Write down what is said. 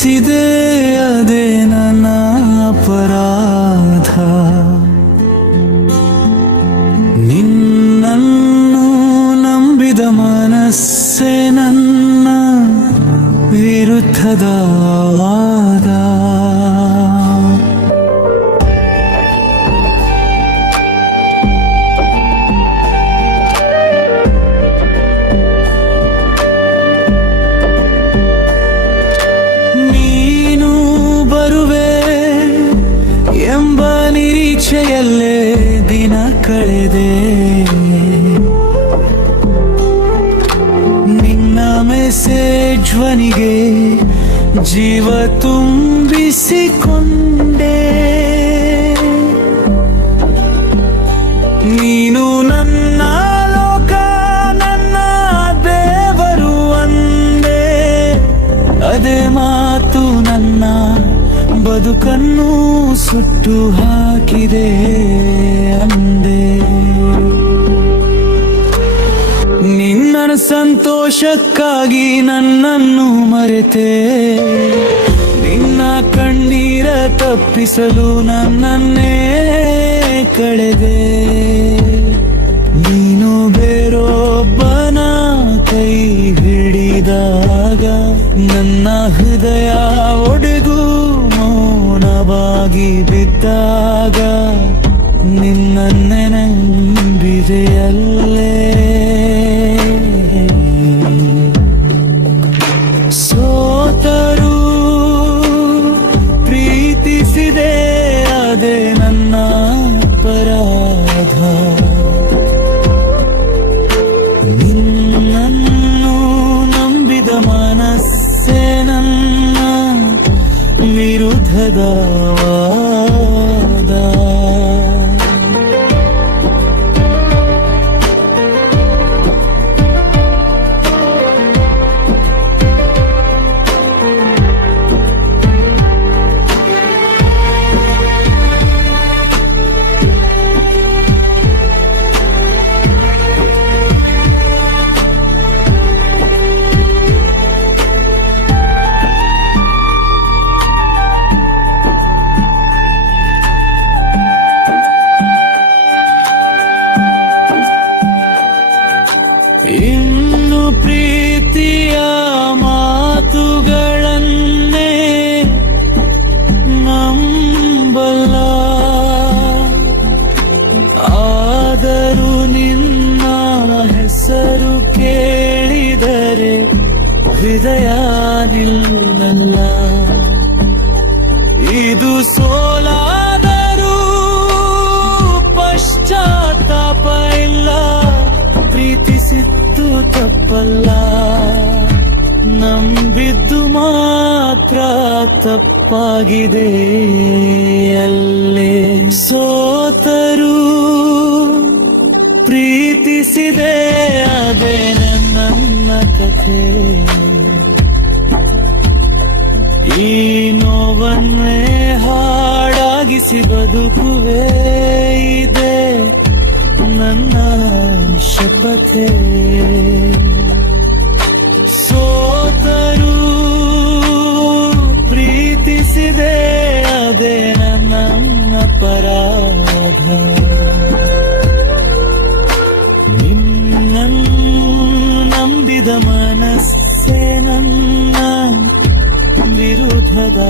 ಕ್ಷಮಿಸಿದೆ ಅದೇ ನನ್ನ ಅಪರಾಧ. ನಿನ್ನನ್ನು ನಂಬಿದ ಮನಸ್ಸೇ ನನ್ನ ವಿರುದ್ಧದ ಕಳೆದೆ. ನಿನ್ನ ಮೆಸೇಜ್ ಧ್ವನಿಗೆ ಜೀವ ತುಂಬಿಸಿಕೊಂಡೆ. ನೀನು ನನ್ನ ಲೋಕ, ನನ್ನ ದೇವರು ಅಂದೇ. ಅದೇ ಮಾತು ನನ್ನ ಬದುಕನ್ನು ಸುಟ್ಟು ಹಾಕಿದೆ. ಸಂತೋಷಕ್ಕಾಗಿ ನನ್ನನ್ನು ಮರೆತೆ? ನಿನ್ನ ಕಣ್ಣೀರ ತಪ್ಪಿಸಲು ನನ್ನನ್ನೇ ಕಳೆದೆ. ನೀನು ಬೇರೊಬ್ಬನ ಕೈ ಹಿಡಿದಾಗ ನನ್ನ ಹೃದಯ ಒಡೆದು ಮೌನವಾಗಿ ಬಿದ್ದಾಗ ನಿನ್ನ ನಂಬಿದೆಯಲ್ಲೇ ವಿರುದ್ಧದ ಹೃದಯ ನಿಲ್ಲಲ್ಲ ಇದು ಸೋಲಾದರೂ ಪಶ್ಚಾತ್ತಾಪ ಇಲ್ಲ. ಪ್ರೀತಿಸಿದ್ದು ತಪ್ಪಲ್ಲ. ನಂಬಿದ್ದು ಮಾತ್ರ ತಪ್ಪಾಗಿದೆ ಅಲ್ಲೇ. ಸೋತರು ಪ್ರೀತಿಸಿದೆ, ಅದೇ ನನ್ನ ಕಥೆ. ಹಾಡಾಗಿಸಿ ಬದುಕುವೆ ಇದೆ ನನ್ನ ಶಪಥೆ. ಸೋತರು ಪ್ರೀತಿಸಿದೆ ಅದೇ ನನ್ನ ಪರಾಧ ನಿನ್ನನ್ನು ನಂಬಿದ ಮನಸ್ಸೇ ನನ್ನ ವಿರುದ್ಧದ